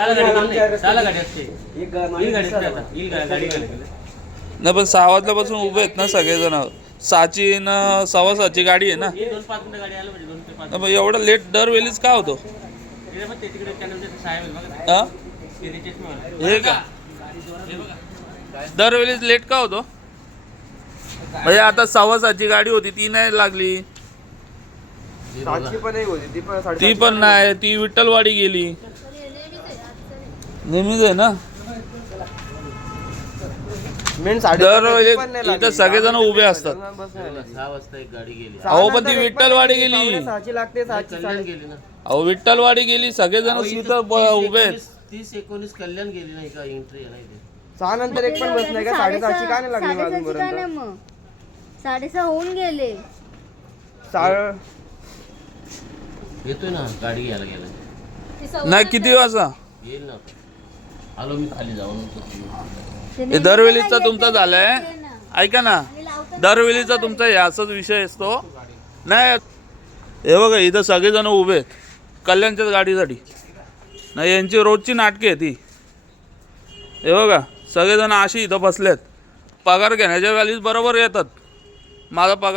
नाही पण 6 वाजल्यापासून उभे आहेत ना सगळेजण. 6ची न 6:15ची गाडी आहे ना. मग एवढा लेट दरवेळीच का होतो? हे का दरवेळीच लेट का होतो? म्हणजे आता 6:15ची गाडी होती ती नाही लागली. ती पण नाही, ती विठ्ठलवाडी गेली. नेहमीच आहे ना. दरवेळी इथं सगळेजण उभे असतात. 6 वाजता एक गाडी गेली. अहो पण ती विठ्ठलवाडी गेली. अहो विठ्ठलवाडी गेली, सगळेजण इथं उभे आहेत. 30-19 कल्याण गेली नाही का? एंट्री नाही ते 6 नंतर एक पण बस नाही का? 6:30ची का नाही लागली अजूनपर्यंत? 6:30 होऊन गेले. येतोय ना गाडी घ्यायला गेला नाही किती वाजता येईल ना. आलो मी खाली जाऊन. हे दरवेळीचा तुमचा झालाय. ऐका ना, दरवेळीचा तुमचा हे असाच विषय असतो नाही. हे बघा इथं सगळेजण उभे आहेत कल्याणच्याच गाडीसाठी. नाही यांची रोजची नाटके आहे ती. हे बघा सगळेजण अशी इथं बसलेत. पगार घेण्याच्या वेळेस बरोबर येतात. माझा पगार